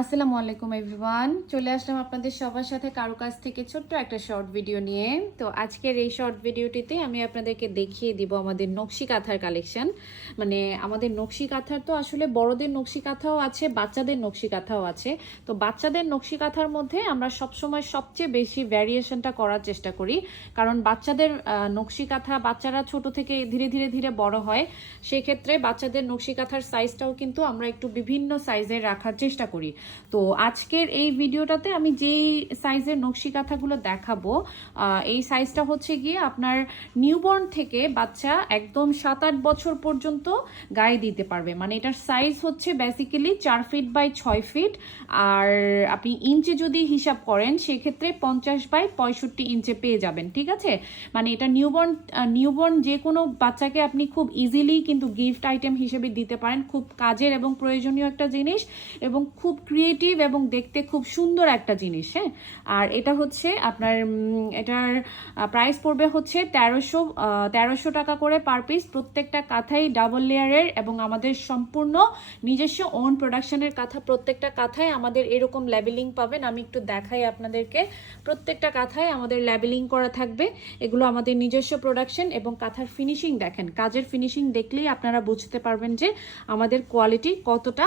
আসসালামু আলাইকুম এভরিওয়ান, চলে আসলাম আপনাদের সবার সাথে কারো কাছ থেকে ছোট্ট একটা শর্ট ভিডিও নিয়ে। তো আজকের এই শর্ট ভিডিওটিতে আমি আপনাদেরকে দেখিয়ে দিব আমাদের নকশি কাঁথার কালেকশন। মানে আমাদের নকশি কাঁথার তো আসলে বড়দের নকশি কাঁথাও আছে, বাচ্চাদের নকশি কাঁথাও আছে। তো বাচ্চাদের নকশি কাঁথার মধ্যে আমরা সবসময় সবচেয়ে বেশি ভ্যারিয়েশনটা করার চেষ্টা করি, কারণ বাচ্চাদের নকশি কাঁথা বাচ্চারা ছোট থেকে ধীরে ধীরে ধীরে বড় হয়। সেক্ষেত্রে বাচ্চাদের নকশি কাঁথার সাইজটাও কিন্তু আমরা একটু বিভিন্ন সাইজের রাখার চেষ্টা করি। তো আজকের এই ভিডিওটাতে আমি যেই সাইজের নকশি কাঁথাগুলো দেখাবো, এই সাইজটা হচ্ছে গিয়ে আপনার নিউবর্ন থেকে বাচ্চা একদম 7-8 বছর পর্যন্ত গায়ে দিতে পারবে। মানে এটার সাইজ হচ্ছে বেসিক্যালি 4 ফিট বাই 6 ফিট, আর আপনি ইঞ্চে যদি হিসাব করেন সেক্ষেত্রে 50 বাই 65 ইঞ্চে পেয়ে যাবেন। ঠিক আছে, মানে এটা নিউবর্ন যে কোনো বাচ্চাকে আপনি খুব ইজিলি কিন্তু গিফট আইটেম হিসেবে দিতে পারেন। খুব কাজের এবং প্রয়োজনীয় একটা জিনিস এবং খুব ক্রিয়েটিভ এবং দেখতে খুব সুন্দর একটা জিনিস। হ্যাঁ, আর এটা হচ্ছে আপনার এটার প্রাইস পড়বে হচ্ছে 1300 টাকা করে পার পিস। প্রত্যেকটা কাঁথাই ডাবল লেয়ারের এবং আমাদের সম্পূর্ণ নিজস্ব ওন প্রোডাকশনের কাঁথা। প্রত্যেকটা কাঁথায় আমাদের এরকম লেবেলিং পাবেন। আমি একটু দেখাই আপনাদেরকে। প্রত্যেকটা কাঁথায় আমাদের লেবেলিং করা থাকবে। এগুলো আমাদের নিজস্ব প্রোডাকশন এবং কাঁথার ফিনিশিং দেখেন, কাজের ফিনিশিং দেখলেই আপনারা বুঝতে পারবেন যে আমাদের কোয়ালিটি কতটা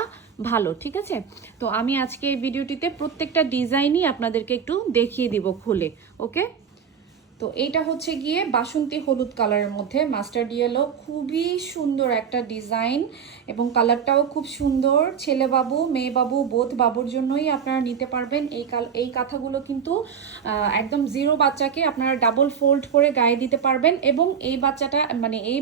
ভালো। ঠিক আছে, তো আমি আজকে এই ভিডিওটিতে প্রত্যেকটা ডিজাইনই আপনাদেরকে একটু দেখিয়ে দিব খুলে। ওকে, তো এইটা হচ্ছে গিয়ে বাসন্তী হলুদ কালারের মধ্যে মাস্টার্ড ইয়েলো, খুবই সুন্দর একটা ডিজাইন এবং কালারটাও খুব সুন্দর। ছেলে বাবু মেয়ে বাবু বোথ বাবুর জন্যই আপনারা নিতে পারবেন। এই কাঁথাগুলো কিন্তু একদম জিরো বাচ্চাকে আপনারা ডাবল ফোল্ড করে গায়ে দিতে পারবেন এবং এই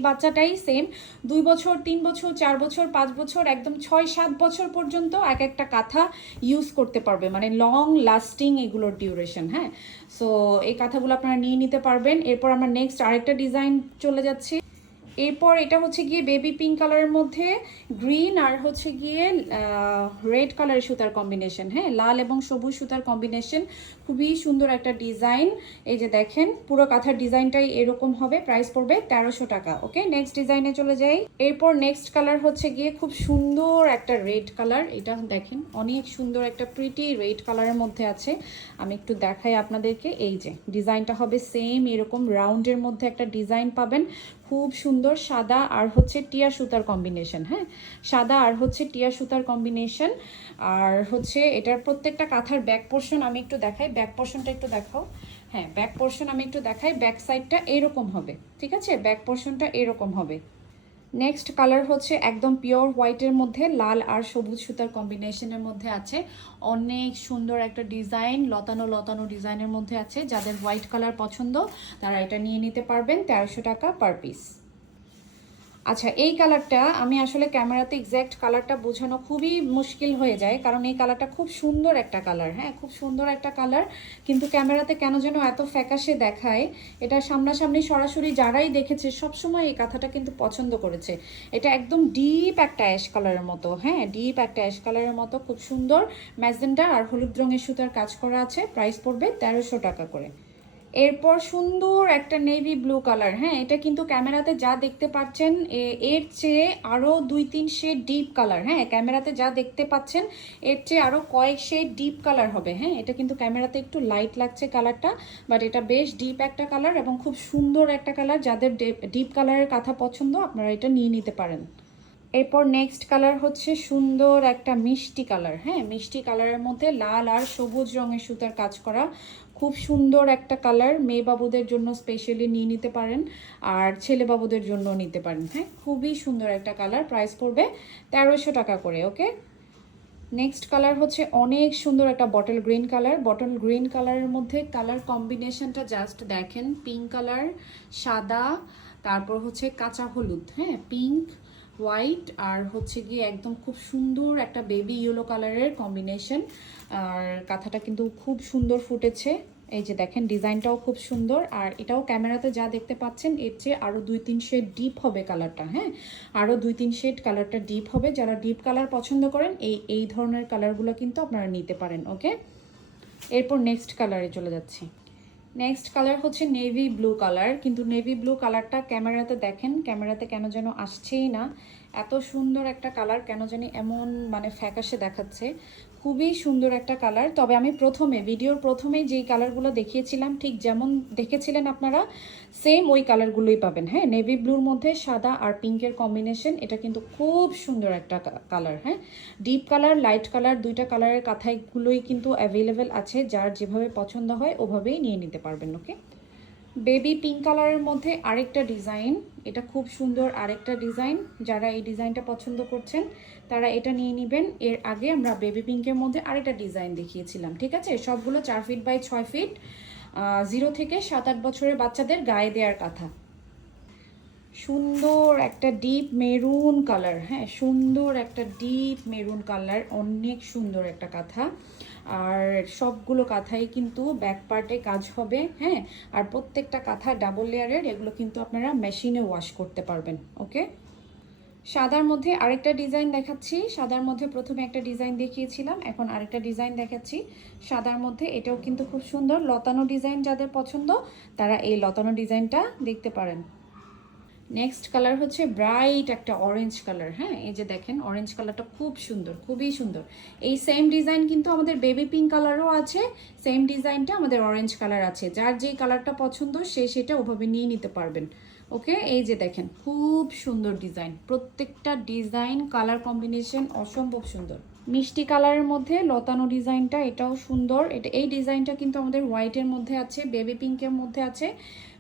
বাচ্চাটাই সেম 2 বছর 3 বছর 4 বছর 5 বছর একদম 6-7 বছর পর্যন্ত এক একটা কাঁথা ইউজ করতে পারবে, মানে লং লাস্টিং এগুলোর ডিউরেশন। হ্যাঁ, সো এই কাঁথাগুলো আপনারা নিয়ে নিতে পারবেন। এরপর আমরা নেক্সট আরেকটা ডিজাইন চলে যাচ্ছি। এরপর এটা হচ্ছে গিয়ে বেবি পিঙ্ক কালারের মধ্যে গ্রিন আর হচ্ছে গিয়ে রেড কালারের সুতার কম্বিনেশন। হ্যাঁ, লাল এবং সবুজ সুতার কম্বিনেশন, খুবই সুন্দর একটা ডিজাইন। এই যে দেখেন পুরো কাঁথার ডিজাইনটাই এরকম হবে। প্রাইস পড়বে 1300 টাকা। ওকে, নেক্সট ডিজাইনে চলে যাই। এরপর নেক্সট কালার হচ্ছে গিয়ে খুব সুন্দর একটা রেড কালার। এটা দেখেন অনেক সুন্দর একটা প্রিটি রেড কালারের মধ্যে আছে। আমি একটু দেখাই আপনাদেরকে। এই যে ডিজাইনটা হবে সেম এরকম রাউন্ডের মধ্যে একটা ডিজাইন পাবেন, খুব সুন্দর। সাদা আর হচ্ছে টিয়া সুতার কম্বিনেশন। হ্যাঁ, সাদা আর হচ্ছে টিয়া সুতার কম্বিনেশন। আর হচ্ছে এটার প্রত্যেকটা কাঁথার ব্যাক পোর্শন আমি একটু দেখাই। ব্যাক পোর্শনটা একটু দেখাও। হ্যাঁ, ব্যাক পোর্শন আমি একটু দেখাই। ব্যাক সাইডটা এরকম হবে। ঠিক আছে, ব্যাক পোর্শনটা এরকম হবে। নেক্সট কালার হচ্ছে একদম পিওর হোয়াইটের মধ্যে লাল আর সবুজ সুতার কম্বিনেশনের মধ্যে আছে। অনেক সুন্দর একটা ডিজাইন, লতানো লতানো ডিজাইনের মধ্যে আছে। যাদের হোয়াইট কালার পছন্দ তারা এটা নিয়ে নিতে পারবেন। 1300 টাকা পার পিস। আচ্ছা, এই কালারটা আমি আসলে ক্যামেরাতে এক্স্যাক্ট কালারটা বোঝানো খুবই মুশকিল হয়ে যায়, কারণ এই কালারটা খুব সুন্দর একটা কালার। হ্যাঁ, খুব সুন্দর একটা কালার, কিন্তু ক্যামেরাতে কেন যেন এত ফ্যাকাশে দেখায়। এটা সামনাসামনি সরাসরি যারাই দেখেছে সবসময় এই কাঁথাটা কিন্তু পছন্দ করেছে। এটা একদম ডিপ একটা অ্যাশ কালারের মতো। হ্যাঁ, ডিপ একটা অ্যাশ কালারের মতো, খুব সুন্দর। ম্যাজেন্টা আর হলুদ রঙের সুতার কাজ করা আছে। প্রাইস পড়বে 1300 টাকা করে। এরপর সুন্দর একটা নেভি ব্লু কালার। হ্যাঁ, এটা কিন্তু ক্যামেরাতে যা দেখতে পাচ্ছেন এর চেয়ে আরও 2-3 শেড ডিপ কালার। হ্যাঁ, ক্যামেরাতে যা দেখতে পাচ্ছেন এর চেয়ে আরও কয়েক শেড ডিপ কালার হবে। হ্যাঁ, এটা কিন্তু ক্যামেরাতে একটু লাইট লাগছে কালারটা, বাট এটা বেশ ডিপ একটা কালার এবং খুব সুন্দর একটা কালার। যাদের ডিপ কালারের কাঁথা পছন্দ আপনারা এটা নিয়ে নিতে পারেন। এরপর নেক্সট কালার হচ্ছে সুন্দর একটা মিষ্টি কালার। হ্যাঁ, মিষ্টি কালারের মধ্যে লাল আর সবুজ রঙের সুতার কাজ করা, খুব সুন্দর একটা কালার। মেয়ে বাবুদের জন্য স্পেশালি নিয়ে নিতে পারেন আর ছেলে বাবুদের জন্য নিতে পারেন। হ্যাঁ, খুবই সুন্দর একটা কালার। প্রাইস পড়বে 1300 টাকা করে। ওকে, নেক্সট কালার হচ্ছে অনেক সুন্দর একটা bottle green colour. Bottle green কালারের মধ্যে কালার কম্বিনেশনটা জাস্ট দেখেন, পিঙ্ক কালার, সাদা, তারপর হচ্ছে কাঁচা হলুদ। হ্যাঁ, পিঙ্ক, হোয়াইট আর হচ্ছে গিয়ে একদম খুব সুন্দর একটা বেবি ইয়েলো কালারের কম্বিনেশন। আর কাঁথাটা কিন্তু খুব সুন্দর ফুটেছে। এই যে দেখেন ডিজাইনটাও খুব সুন্দর। আর এটাও ক্যামেরাতে যা দেখতে পাচ্ছেন এর চেয়ে আরও 2-3 শেড ডিপ হবে কালারটা। হ্যাঁ, আরও 2-3 শেড কালারটা ডিপ হবে। যারা ডিপ কালার পছন্দ করেন এই ধরনের কালারগুলো কিন্তু আপনারা নিতে পারেন। ওকে, এরপর নেক্সট কালারে চলে যাচ্ছি। নেক্সট কালার হচ্ছে নেভি ব্লু কালার, কিন্তু নেভি ব্লু কালারটা ক্যামেরাতে দেখেন, ক্যামেরাতে কেন যেন আসছেই না। এত সুন্দর একটা কালার, কেন জানি এমন মানে ফ্যাকাশে দেখাচ্ছে, খুবই সুন্দর একটা কালার। তবে আমি ভিডিওর প্রথমেই যেই কালারগুলো দেখিয়েছিলাম ঠিক যেমন দেখেছিলেন আপনারা সেম ওই কালারগুলোই পাবেন। হ্যাঁ, নেভি ব্লুর মধ্যে সাদা আর পিঙ্কের কম্বিনেশন, এটা কিন্তু খুব সুন্দর একটা কালার। হ্যাঁ, ডিপ কালার লাইট কালার দুইটা কালারের কাঁথাগুলোই কিন্তু অ্যাভেলেবেল আছে, যার যেভাবে পছন্দ হয় ওভাবেই নিয়ে নিতে পারবেন। ওকে, বেবি পিঙ্ক কালারের মধ্যে আরেকটা ডিজাইন, এটা খুব সুন্দর আরেকটা ডিজাইন। যারা এই ডিজাইনটা পছন্দ করছেন তারা এটা নিয়ে নেবেন। এর আগে আমরা বেবি পিঙ্কের মধ্যে আরেকটা ডিজাইন দেখিয়েছিলাম, ঠিক আছে? সবগুলো 4 ফিট বাই 6 ফিট, 0 থেকে 7-8 বছরের বাচ্চাদের গায়ে দেওয়ার কথা। সুন্দর একটা ডিপ মেরুন কালার, হ্যাঁ সুন্দর একটা ডিপ মেরুন কালার, অনেক সুন্দর একটা কাঁথা। আর সবগুলো কাঁথাই কিন্তু ব্যাক পার্টে কাজ হবে। হ্যাঁ, আর প্রত্যেকটা কাঁথা ডাবল লেয়ারের, এগুলো কিন্তু আপনারা মেশিনে ওয়াশ করতে পারবেন। ওকে, সাদার মধ্যে আরেকটা ডিজাইন দেখাচ্ছি। সাদার মধ্যে প্রথমে একটা ডিজাইন দেখিয়েছিলাম, এখন আরেকটা ডিজাইন দেখাচ্ছি সাদার মধ্যে। এটাও কিন্তু খুব সুন্দর লতানো ডিজাইন, যাদের পছন্দ তারা এই লতানো ডিজাইনটা দেখতে পারেন। নেক্সট কালার হচ্ছে ব্রাইট একটা অরেঞ্জ কালার। হ্যাঁ, এই যে দেখেন অরেঞ্জ কালারটা খুব সুন্দর, খুবই সুন্দর। এই সেম ডিজাইন কিন্তু আমাদের বেবি পিঙ্ক কালারও আছে, সেম ডিজাইনটা আমাদের অরেঞ্জ কালার আছে। যার যেই কালারটা পছন্দ সে সেটা ওভাবে নিয়ে নিতে পারবেন। ওকে, এই যে দেখেন খুব সুন্দর ডিজাইন, প্রত্যেকটা ডিজাইন কালার কম্বিনেশন অসম্ভব সুন্দর। মিষ্টি কালারের মধ্যে লতানো ডিজাইনটা, এটাও সুন্দর। এই ডিজাইনটা কিন্তু আমাদের হোয়াইটের মধ্যে আছে, বেবি পিঙ্কের মধ্যে আছে,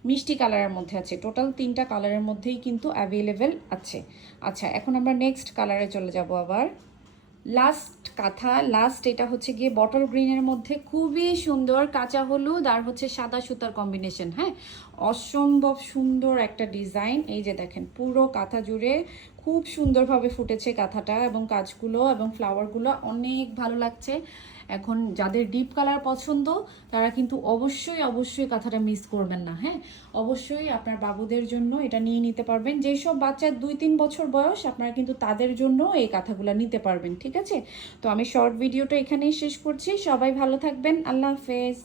মিষ্টি কালারের মধ্যে আছে। টোটাল 3টা কালারের মধ্যেই কিন্তু অ্যাভেলেবেল আছে। আচ্ছা, এখন আমরা নেক্সট কালারে চলে যাব। আবার লাস্ট কাঁথা, লাস্ট এটা হচ্ছে গিয়ে বটল গ্রিনের মধ্যে খুবই সুন্দর কাঁচা হলুদ আর হচ্ছে সাদা সুতার কম্বিনেশন। হ্যাঁ, অসম্ভব সুন্দর একটা ডিজাইন। এই যে দেখেন পুরো কাঁথা জুড়ে খুব সুন্দরভাবে ফুটেছে কাঁথাটা, এবং কাজগুলো এবং ফ্লাওয়ারগুলো অনেক ভালো লাগছে। এখন যাদের ডিপ কালার পছন্দ তারা কিন্তু অবশ্যই অবশ্যই কাঁথাটা মিস করবেন না। হ্যাঁ, অবশ্যই আপনার বাবুদের জন্য এটা নিয়ে নিতে পারবেন। যেসব বাচ্চার 2-3 বছর বয়স আপনারা কিন্তু তাদের জন্য এই কাঁথাগুলো নিতে পারবেন। ঠিক আছে, তো আমি শর্ট ভিডিওটা এখানেই শেষ করছি। সবাই ভালো থাকবেন, আল্লাহ হাফেজ।